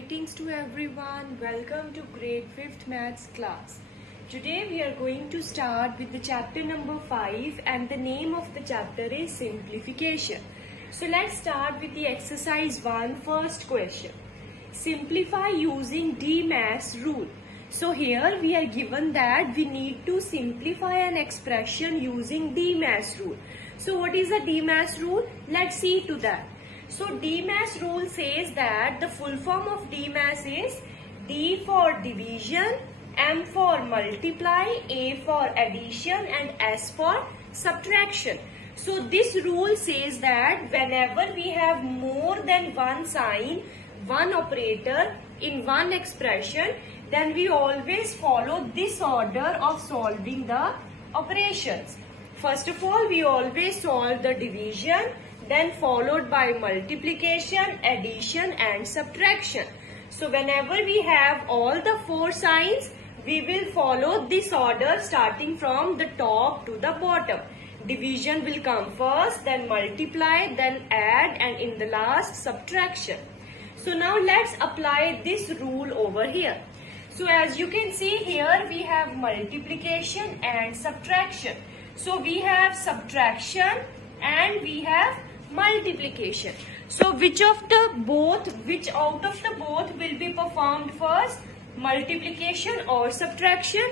Greetings to everyone. Welcome to grade 5th maths class. Today we are going to start with the chapter number 5 and the name of the chapter is simplification. So let's start with the exercise 1 first question. Simplify using DMAS rule. So here we are given that we need to simplify an expression using DMAS rule. So what is the DMAS rule? Let's see to that. So DMAS rule says that the full form of DMAS is D for division, M for multiply, A for addition and S for subtraction. So this rule says that whenever we have more than one sign, one operator in one expression, then we always follow this order of solving the operations. First of all, we always solve the division, then followed by multiplication, addition and subtraction. So whenever we have all the four signs, we will follow this order starting from the top to the bottom. Division will come first, then multiply, then add and in the last subtraction. So now let's apply this rule over here. So as you can see here, we have multiplication and subtraction. So we have subtraction and we have multiplication. So which out of the both will be performed first, multiplication or subtraction?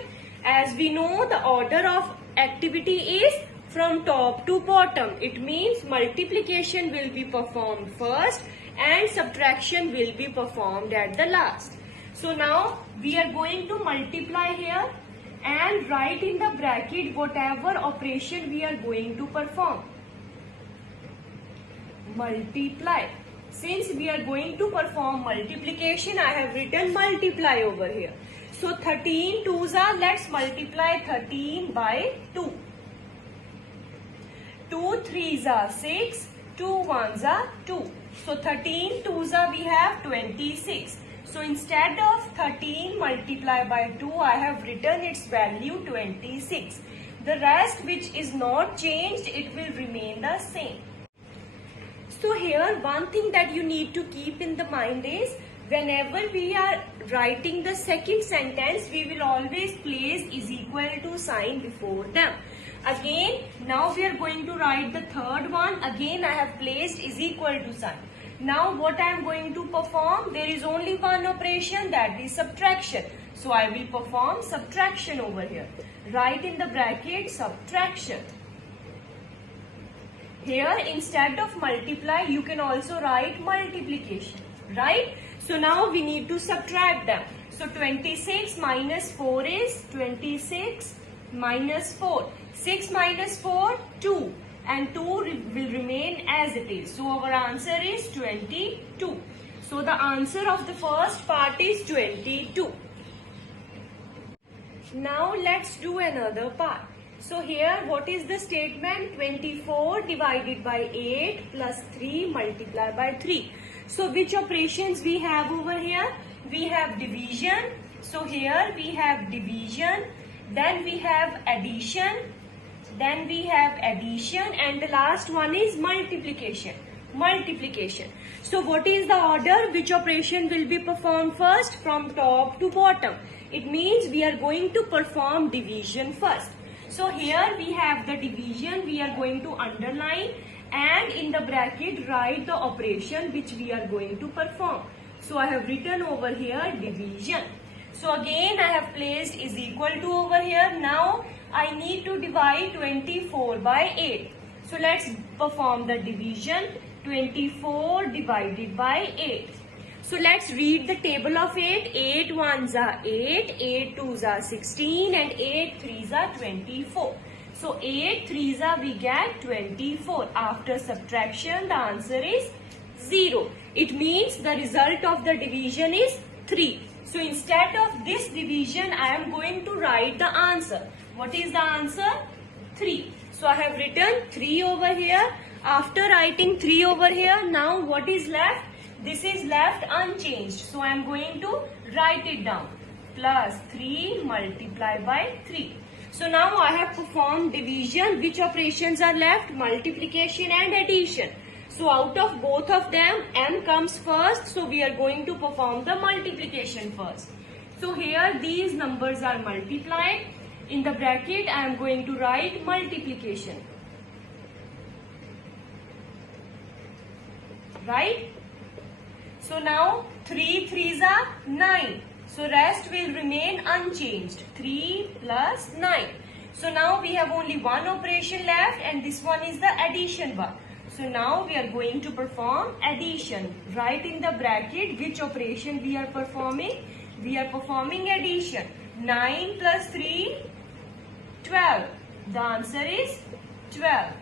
As we know, the order of activity is from top to bottom. It means multiplication will be performed first and subtraction will be performed at the last. So now we are going to multiply here and write in the bracket whatever operation we are going to perform. Multiply. Since we are going to perform multiplication, I have written multiply over here. So 13 twos are, let's multiply 13 by 2. 2 threes are 6, 2 ones are 2. So 13 twos are, we have 26. So instead of 13 multiplied by 2, I have written its value 26. The rest which is not changed, it will remain the same. So here one thing that you need to keep in the mind is whenever we are writing the second sentence, we will always place is equal to sign before them. Again, now we are going to write the third one. Again, I have placed is equal to sign. Now what I am going to perform, there is only one operation, that is subtraction. So I will perform subtraction over here. Write in the bracket subtraction. Here instead of multiply, you can also write multiplication, right? So now we need to subtract them. So 26 minus 4 is 26 minus 4. 6 minus 4, 2. And 2 will remain as it is. So our answer is 22. So the answer of the first part is 22. Now let's do another part. So here what is the statement? 24 divided by 8 plus 3 multiplied by 3. So which operations we have over here? We have division. So here we have division. Then we have addition. Then we have addition and the last one is multiplication. Multiplication. So what is the order? Which operation will be performed first from top to bottom? It means we are going to perform division first. So here we have the division, we are going to underline and in the bracket write the operation which we are going to perform. So I have written over here division. So again I have placed is equal to over here. Now I need to divide 24 by 8. So let's perform the division. 24 divided by 8. So let's read the table of 8. 8 ones are 8, 8 twos are 16 and 8 threes are 24. So 8 threes are, we get 24. After subtraction the answer is 0. It means the result of the division is 3. So instead of this division I am going to write the answer. What is the answer? 3. So I have written 3 over here. After writing 3 over here, now what is left? This is left unchanged. So I am going to write it down. Plus 3 multiplied by 3. So now I have performed division. Which operations are left? Multiplication and addition. So out of both of them, m comes first. So we are going to perform the multiplication first. So here these numbers are multiplied. In the bracket, I am going to write multiplication. Right? So now 3 3s are 9. So rest will remain unchanged. 3 plus 9. So now we have only one operation left, and this one is the addition one. So now we are going to perform addition. Write in the bracket which operation we are performing. We are performing addition. 9 plus 3, 12. The answer is 12.